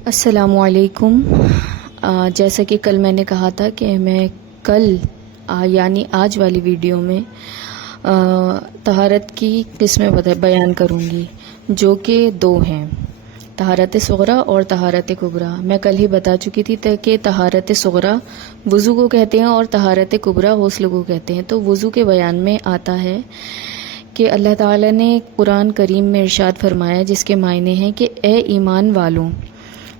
السلام علیکم۔ جیسا کہ کل میں نے کہا تھا کہ میں کل یعنی آج والی ویڈیو میں طہارت کی قسمیں بیان کروں گی، جو کہ دو ہیں، طہارت صغریٰ اور طہارت کبریٰ۔ میں کل ہی بتا چکی تھی کہ طہارت صغریٰ وضو کو کہتے ہیں اور طہارت کبریٰ غسل کو کہتے ہیں۔ تو وضو کے بیان میں آتا ہے کہ اللہ تعالیٰ نے قرآن کریم میں ارشاد فرمایا، جس کے معنی ہیں کہ اے ایمان والوں،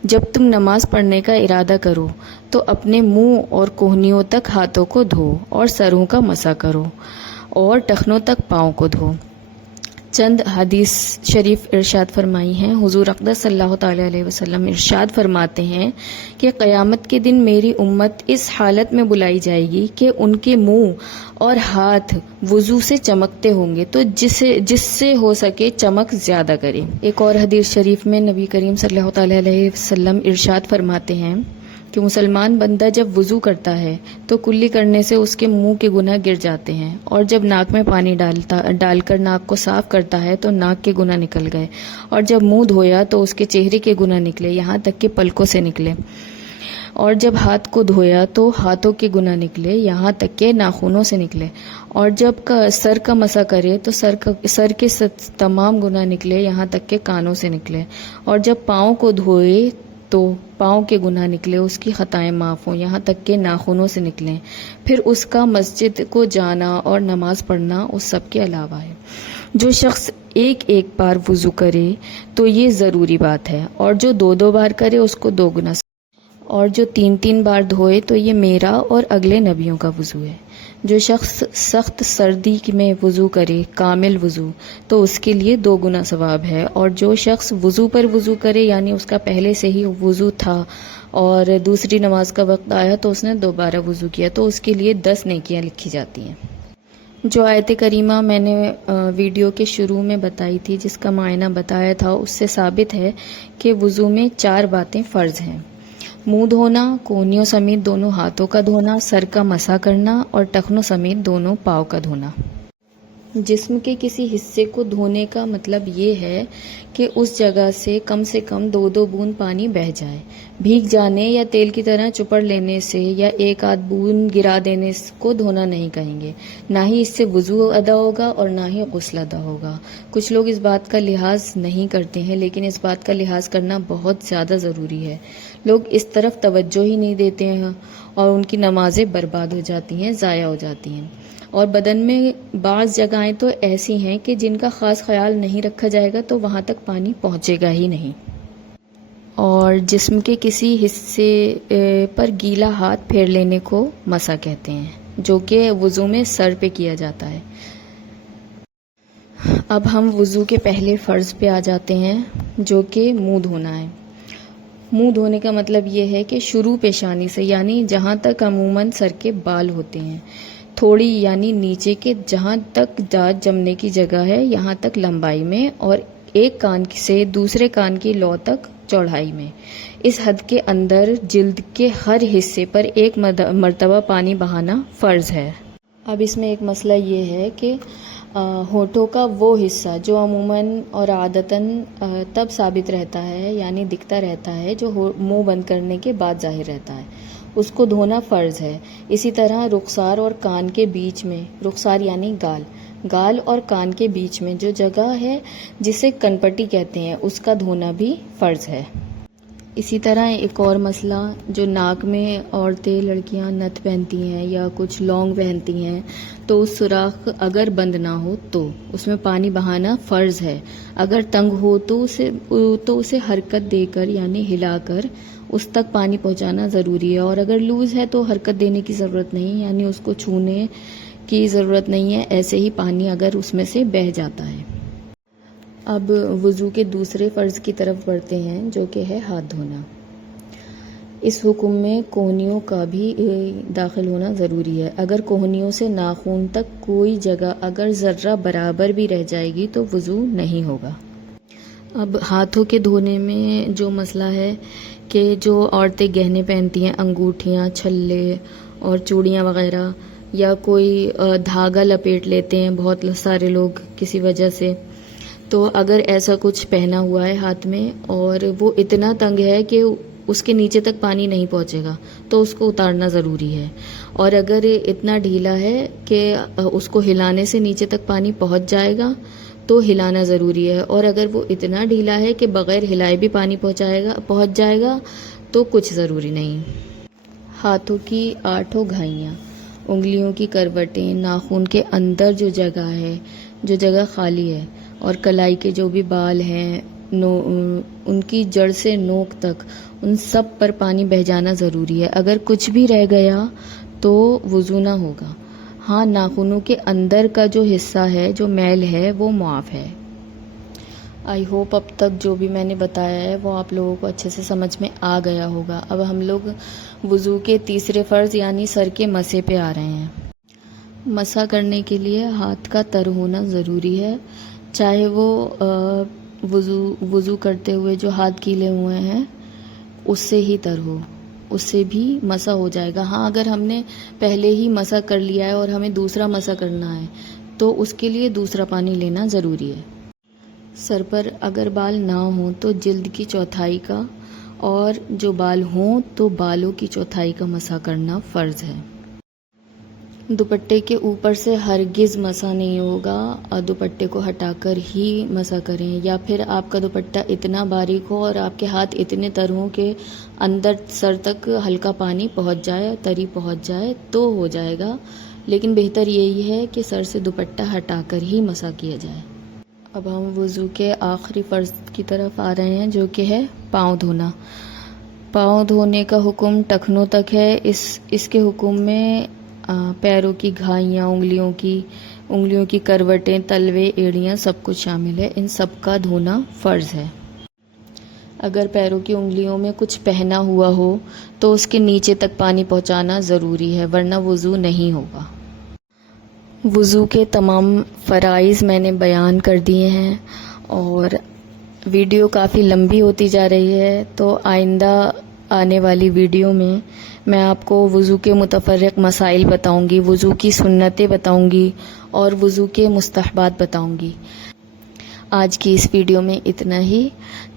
جب تم نماز پڑھنے کا ارادہ کرو تو اپنے منہ اور کہنیوں تک ہاتھوں کو دھو اور سروں کا مسح کرو اور ٹخنوں تک پاؤں کو دھو۔ چند حدیث شریف ارشاد فرمائی ہیں۔ حضور اقدس صلی اللہ تعالی علیہ وسلم ارشاد فرماتے ہیں کہ قیامت کے دن میری امت اس حالت میں بلائی جائے گی کہ ان کے منہ اور ہاتھ وضو سے چمکتے ہوں گے، تو جس سے ہو سکے چمک زیادہ کرے۔ ایک اور حدیث شریف میں نبی کریم صلی اللہ تعالی علیہ وسلم ارشاد فرماتے ہیں کہ مسلمان بندہ جب وضو کرتا ہے تو کلی کرنے سے اس کے منہ کے گناہ گر جاتے ہیں، اور جب ناک میں پانی ڈال کر ناک کو صاف کرتا ہے تو ناک کے گناہ نکل گئے، اور جب منہ دھویا تو اس کے چہرے کے گناہ نکلے یہاں تک کہ پلکوں سے نکلے، اور جب ہاتھ کو دھویا تو ہاتھوں کے گناہ نکلے یہاں تک کہ ناخنوں سے نکلے، اور جب سر کا مسح کرے تو سر کے تمام گناہ نکلے یہاں تک کہ کانوں سے نکلے، اور جب پاؤں کو دھوئے تو پاؤں کے گناہ نکلے، اس کی خطائیں معاف ہوں یہاں تک کہ ناخنوں سے نکلیں۔ پھر اس کا مسجد کو جانا اور نماز پڑھنا اس سب کے علاوہ ہے۔ جو شخص ایک بار وضو کرے تو یہ ضروری بات ہے، اور جو دو بار کرے اس کو 2 گنا، اور جو 3 بار دھوئے تو یہ میرا اور اگلے نبیوں کا وضو ہے۔ جو شخص سخت سردی میں وضو کرے کامل وضو تو اس کے لیے 2 گنا ثواب ہے، اور جو شخص وضو پر وضو کرے یعنی اس کا پہلے سے ہی وضو تھا اور دوسری نماز کا وقت آیا تو اس نے دوبارہ وضو کیا تو اس کے لیے 10 نیکیاں لکھی جاتی ہیں۔ جو آیت کریمہ میں نے ویڈیو کے شروع میں بتائی تھی، جس کا معنی بتایا تھا، اس سے ثابت ہے کہ وضو میں 4 باتیں فرض ہیں: منہ دھونا، کونیوں سمیت دونوں ہاتھوں کا دھونا، سر کا مسح کرنا اور ٹخنوں سمیت دونوں پاؤں کا دھونا۔ جسم کے کسی حصے کو دھونے کا مطلب یہ ہے کہ اس جگہ سے کم 2 بوند پانی بہہ جائے۔ بھیگ جانے یا تیل کی طرح چپڑ لینے سے یا 1 بوند گرا دینے کو دھونا نہیں کہیں گے، نہ ہی اس سے وضو ادا ہوگا اور نہ ہی غسل ادا ہوگا۔ کچھ لوگ اس بات کا لحاظ نہیں کرتے ہیں، لیکن اس بات کا لحاظ کرنا بہت زیادہ ضروری ہے۔ لوگ اس طرف توجہ ہی نہیں دیتے ہیں اور ان کی نمازیں برباد ہو جاتی ہیں، ضائع ہو جاتی ہیں۔ اور بدن میں بعض جگہیں تو ایسی ہیں کہ جن کا خاص خیال نہیں رکھا جائے گا تو وہاں تک پانی پہنچے گا ہی نہیں۔ اور جسم کے کسی حصے پر گیلا ہاتھ پھیر لینے کو مسح کہتے ہیں، جو کہ وضو میں سر پہ کیا جاتا ہے۔ اب ہم وضو کے پہلے فرض پہ آ جاتے ہیں، جو کہ منہ دھونا ہے۔ منہ دھونے کا مطلب یہ ہے کہ شروع پیشانی سے، یعنی جہاں تک عموماً سر کے بال ہوتے ہیں، تھوڑی یعنی نیچے کے جہاں تک دانت جمنے کی جگہ ہے یہاں تک لمبائی میں، اور ایک کان سے دوسرے کان کی لو تک چوڑائی میں، اس حد کے اندر جلد کے ہر حصے پر 1 مرتبہ پانی بہانا فرض ہے۔ اب اس میں ایک مسئلہ یہ ہے کہ ہونٹوں کا وہ حصہ جو عموماً اور عادتاً تب ثابت رہتا ہے یعنی دکھتا رہتا ہے جو منہ بند کرنے کے بعد ظاہر رہتا ہے، اس کو دھونا فرض ہے۔ اسی طرح رخسار اور کان کے بیچ میں، رخسار یعنی گال اور کان کے بیچ میں جو جگہ ہے جسے کنپٹی کہتے ہیں، اس کا دھونا بھی فرض ہے۔ اسی طرح ایک اور مسئلہ، جو ناک میں عورتیں لڑکیاں نتھ پہنتی ہیں یا کچھ لونگ پہنتی ہیں تو اس سوراخ اگر بند نہ ہو تو اس میں پانی بہانا فرض ہے۔ اگر تنگ ہو تو اسے حرکت دے کر یعنی ہلا کر اس تک پانی پہنچانا ضروری ہے، اور اگر لوز ہے تو حرکت دینے کی ضرورت نہیں، یعنی اس کو چھونے کی ضرورت نہیں ہے، ایسے ہی پانی اگر اس میں سے بہہ جاتا ہے۔ اب وضو کے دوسرے فرض کی طرف بڑھتے ہیں، جو کہ ہے ہاتھ دھونا۔ اس حکم میں کوہنیوں کا بھی داخل ہونا ضروری ہے۔ اگر کوہنیوں سے ناخن تک کوئی جگہ اگر ذرہ برابر بھی رہ جائے گی تو وضو نہیں ہوگا۔ اب ہاتھوں کے دھونے میں جو مسئلہ ہے کہ جو عورتیں گہنے پہنتی ہیں، انگوٹھیاں، چھلے اور چوڑیاں وغیرہ، یا کوئی دھاگا لپیٹ لیتے ہیں بہت سارے لوگ کسی وجہ سے، تو اگر ایسا کچھ پہنا ہوا ہے ہاتھ میں اور وہ اتنا تنگ ہے کہ اس کے نیچے تک پانی نہیں پہنچے گا تو اس کو اتارنا ضروری ہے، اور اگر اتنا ڈھیلا ہے کہ اس کو ہلانے سے نیچے تک پانی پہنچ جائے گا تو ہلانا ضروری ہے، اور اگر وہ اتنا ڈھیلا ہے کہ بغیر ہلائے بھی پانی پہنچ جائے گا تو کچھ ضروری نہیں۔ ہاتھوں کی 8 گھائیاں، انگلیوں کی کروٹیں، ناخن کے اندر جو جگہ ہے، جو جگہ خالی ہے، اور کلائی کے جو بھی بال ہیں، ان کی جڑ سے نوک تک، ان سب پر پانی بہہ جانا ضروری ہے۔ اگر کچھ بھی رہ گیا تو وضو نہ ہوگا۔ ہاں، ناخنوں کے اندر کا جو حصہ ہے، جو میل ہے، وہ معاف ہے۔ آئی ہوپ اب تک جو بھی میں نے بتایا ہے وہ آپ لوگوں کو اچھے سے سمجھ میں آ گیا ہوگا۔ اب ہم لوگ وضو کے تیسرے فرض یعنی سر کے مسح پہ آ رہے ہیں۔ مسح کرنے کے لیے ہاتھ کا تر ہونا ضروری ہے، چاہے وہ وضو کرتے ہوئے جو ہاتھ گیلے ہوئے ہیں اس سے ہی تر ہو، اس سے بھی مسح ہو جائے گا۔ ہاں، اگر ہم نے پہلے ہی مسح کر لیا ہے اور ہمیں دوسرا مسح کرنا ہے تو اس کے لیے دوسرا پانی لینا ضروری ہے۔ سر پر اگر بال نہ ہوں تو جلد کی چوتھائی کا، اور جو بال ہوں تو بالوں کی چوتھائی کا مسح کرنا فرض ہے۔ دوپٹے کے اوپر سے ہرگز مسح نہیں ہوگا، دوپٹے کو ہٹا کر ہی مسح کریں، یا پھر آپ کا دوپٹہ اتنا باریک ہو اور آپ کے ہاتھ اتنے تر ہوں کہ اندر سر تک ہلکا پانی پہنچ جائے، تری پہنچ جائے تو ہو جائے گا، لیکن بہتر یہی ہے کہ سر سے دوپٹہ ہٹا کر ہی مسح کیا جائے۔ اب ہم وضو کے آخری فرض کی طرف آ رہے ہیں، جو کہ ہے پاؤں دھونا۔ پاؤں دھونے کا حکم ٹخنوں تک ہے۔ اس کے حکم میں پیروں کی گھائیاں، انگلیوں کی کروٹیں، تلوے، ایڑیاں سب کچھ شامل ہے، ان سب کا دھونا فرض ہے۔ اگر پیروں کی انگلیوں میں کچھ پہنا ہوا ہو تو اس کے نیچے تک پانی پہنچانا ضروری ہے، ورنہ وضو نہیں ہوگا۔ وضو کے تمام فرائض میں نے بیان کر دیے ہیں، اور ویڈیو کافی لمبی ہوتی جا رہی ہے، تو آئندہ آنے والی ویڈیو میں آپ کو وضو کے متفرق مسائل بتاؤں گی، وضو کی سنتیں بتاؤں گی، اور وضو کے مستحبات بتاؤں گی۔ آج کی اس ویڈیو میں اتنا ہی۔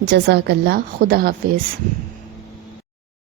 جزاک اللہ، خدا حافظ۔